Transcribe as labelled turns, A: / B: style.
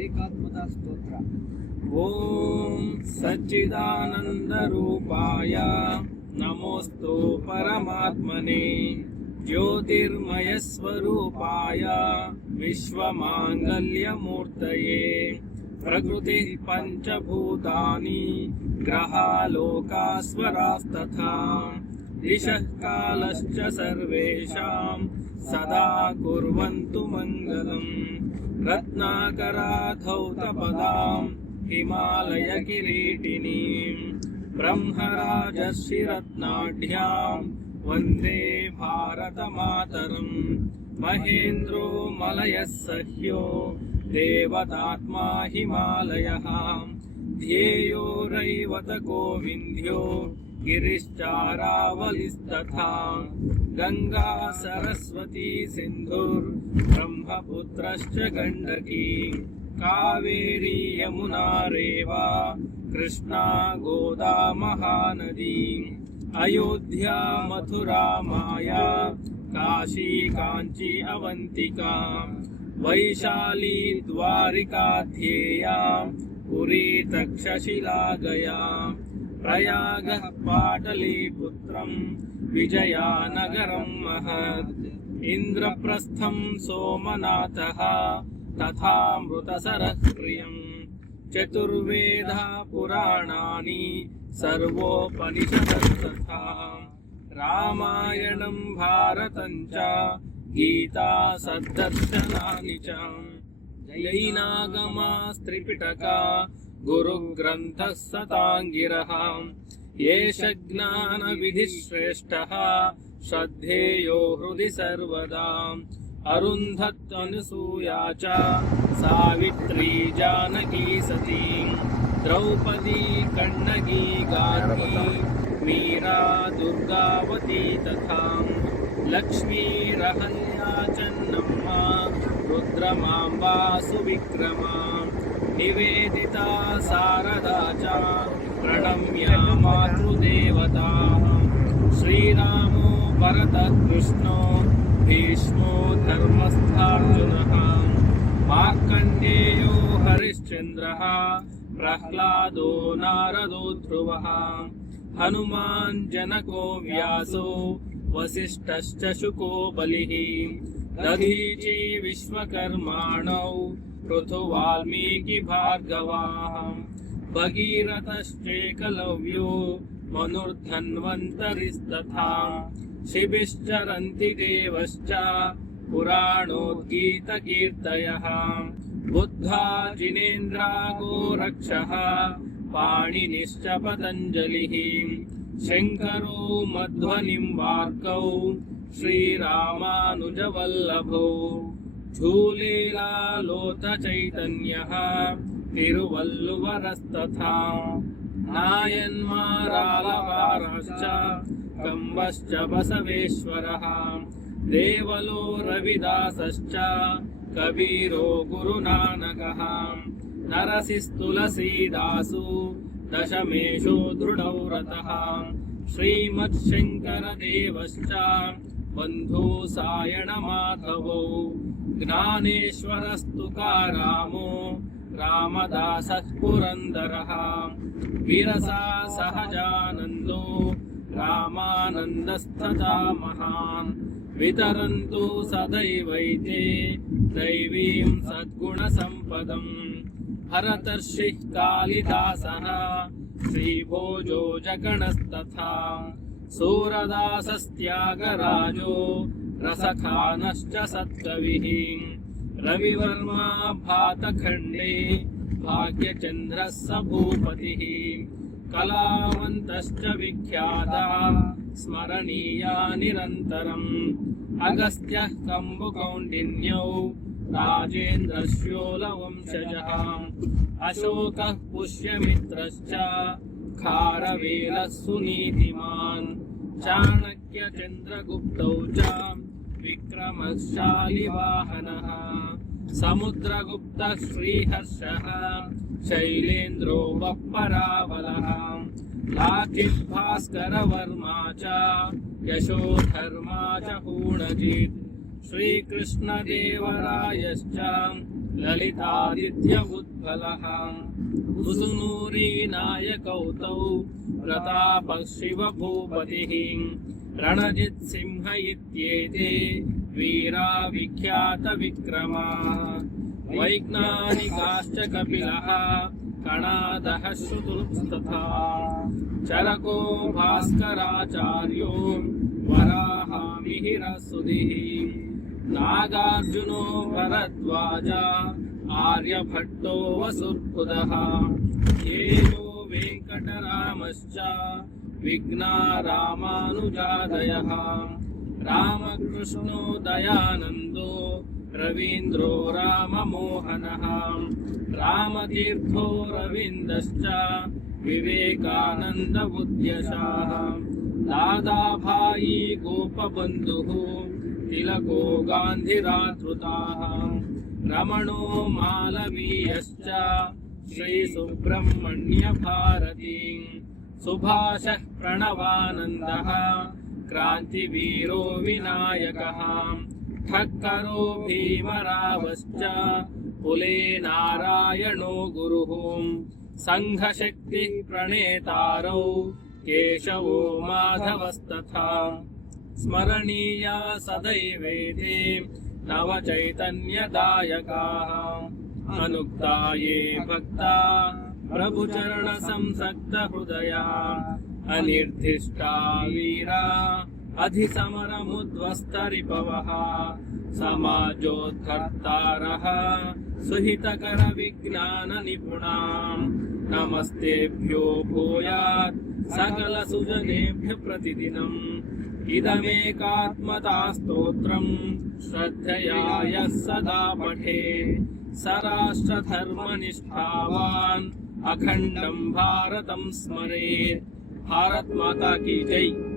A: एकात्मता स्तोत्र
B: ॐ सच्चिदानन्दरूपाय नमोऽस्तु परमात्मने ज्योतिर्मयस्वरूपाय विश्वमाङ्गल्यमूर्तये प्रकृतिः पञ्चभूतानि ग्रहालोकास्वरास्तथा दिशः कालश्च सर्वेषां सदा कुर्वन्तु मङ्गलम् रत्नाकराधौतपदाम् हिमालयकिरीटिनीम् ब्रह्मराजशिरत्नाढ्याम् वन्दे भारतमातरम् महेन्द्रो मलयः सह्यो देवतात्मा हिमालयः ध्येयो रैवतको विन्ध्यो गिरिश्चारावलिस्तथा गङ्गा सरस्वती सिन्धुर्ब्रह्मपुत्रश्च गण्डकी कावेरी यमुना रेवा कृष्णा गोदा महानदी अयोध्या मथुरा माया काशी काञ्ची अवन्तिका वैशाली द्वारिका ध्येया पुरी तक्षशिला गया प्रयागः पाटलीपुत्रम् विजयानगरम् महत् इन्द्रप्रस्थम् सोमनाथः तथा मृतसरः प्रियम् चतुर्वेदा पुराणानि सर्वोपनिषदस्तथा रामायणम् भारतम् च गीता सद्दर्शनानि च जैनागमास्त्रिपिटका गुरुग्रन्थः सताङ्गिरः एष ज्ञानविधिश्रेष्ठः श्रद्धेयो हृदि सर्वदा। अरुन्धत्तनसूया च सावित्री जानकी सती। द्रौपदी कण्णगी गार्गी मीरा दुर्गावती तथा। लक्ष्मीरहल्या चन्नम्मा रुद्रमाम्बा सुविक्रमा निवेदिता सारदा च प्रणम्य मातृदेवता श्रीरामो भरतकृष्णो भीष्मो धर्मस्थार्जुनः मार्कण्डेयो हरिश्चन्द्रः प्रह्लादो नारदो ध्रुवः हनुमान् जनको व्यासो वसिष्ठश्च शुको बलिः दधीची विश्वकर्माणौ पृथुवाल्मीकिभार्गवाः भगीरथश्चेकलव्यो मनुर्धन्वन्तरिस्तथा शिबिश्चरन्ति देवश्च पुराणोद्गीतकीर्तयः। बुद्धा जिनेन्द्रा गोरक्षः पाणिनिश्च पतञ्जलिः शङ्करो मध्वनिम्बार्कौ श्रीरामानुजवल्लभौ। झूलेलालोतचैतन्यः तिरुवल्लुवरस्तथा नायन्मारालवारश्च कम्बश्च बसवेश्वरः देवलो रविदासश्च कबीरो गुरुनानकः नरसिस्तुलसीदासु दशमेषो दृढौ रतः श्रीमच्छङ्करदेवश्च बन्धु सायणमाधवौ ज्ञानेश्वरस्तुकारामो रामदासः पुरन्दरः विरसा सहजानन्दो रामानन्दस्तथा महान्। वितरन्तु सदैवैते दैवीं सद्गुणसम्पदम्। हरतर्षिः कालिदासः श्रीभोजो जगणस्तथा सूरदासस्त्यागराजो रसखानश्च सत्कविः रविवर्मा भातखण्डे भाग्यचन्द्रः स भूपतिः कलावन्तश्च विख्याता स्मरणीया निरन्तरम् अगस्त्यः कम्बुकौण्डिन्यौ राजेन्द्रस्योलवंशजः अशोकः पुष्यमित्रश्च खारवेलः सुनीतिमान् चाणक्यचन्द्रगुप्तौ च विक्रमशालिवाहनः। समुद्रगुप्तः श्रीहर्षः शैलेन्द्रो वप्परावलः। लाचिद्भास्करवर्मा च, यशोधर्मा च हूणजित् श्रीकृष्णदेवरायश्च ललितादित्य उत्पलः कुसुनूरीनायकौ तौ प्रतापः शिवभूपतिः रणजित्सिंह इत्येते वीरा विख्यातविक्रमाः वैज्ञानिकाश्च कपिलः कणादः श्रुतुस्तथा चरको भास्कराचार्यो वराहामिहिरसुधिः। नागार्जुनो भरद्वाजा आर्यभट्टो येनो वेङ्कटरामश्च विघ्ना रामानुजादयः। रामकृष्णो दयानन्दो रवीन्द्रो राममोहनः। रामतीर्थो रवीन्द्रश्च विवेकानन्दबुद्ध्यशाः दादाभाई गोपबन्धुः तिलको गान्धिराधृताः रमणो मालवीयश्च श्रीसुब्रह्मण्यभारतीं सुभाषः प्रणवानन्दः। क्रान्तिवीरो विनायकः। ठक्करो भीमरावश्च। कुले नारायणो गुरुः। सङ्घशक्तिः प्रणेतारौ। केशवो माधवस्तथा। स्मरणीया सदैवेति। नवचैतन्यदायकाः। अनुक्ता ये भक्ता प्रभुचरणसंसक्तहृदया अनिर्दिष्टा वीरा, अधिसमरमुद्वस्तरिपवः, समाजोद्धर्तारः सुहितकरविज्ञाननिपुणाम् नमस्तेभ्यो भूयात्, सकलसुजनेभ्य प्रतिदिनम् इदमेकात्मता स्तोत्रम् श्रद्धया यः सदा पठे। स राष्ट्रधर्मनिष्ठावान् अखण्डम् भारतम् स्मरेत्। भारत माता की जय।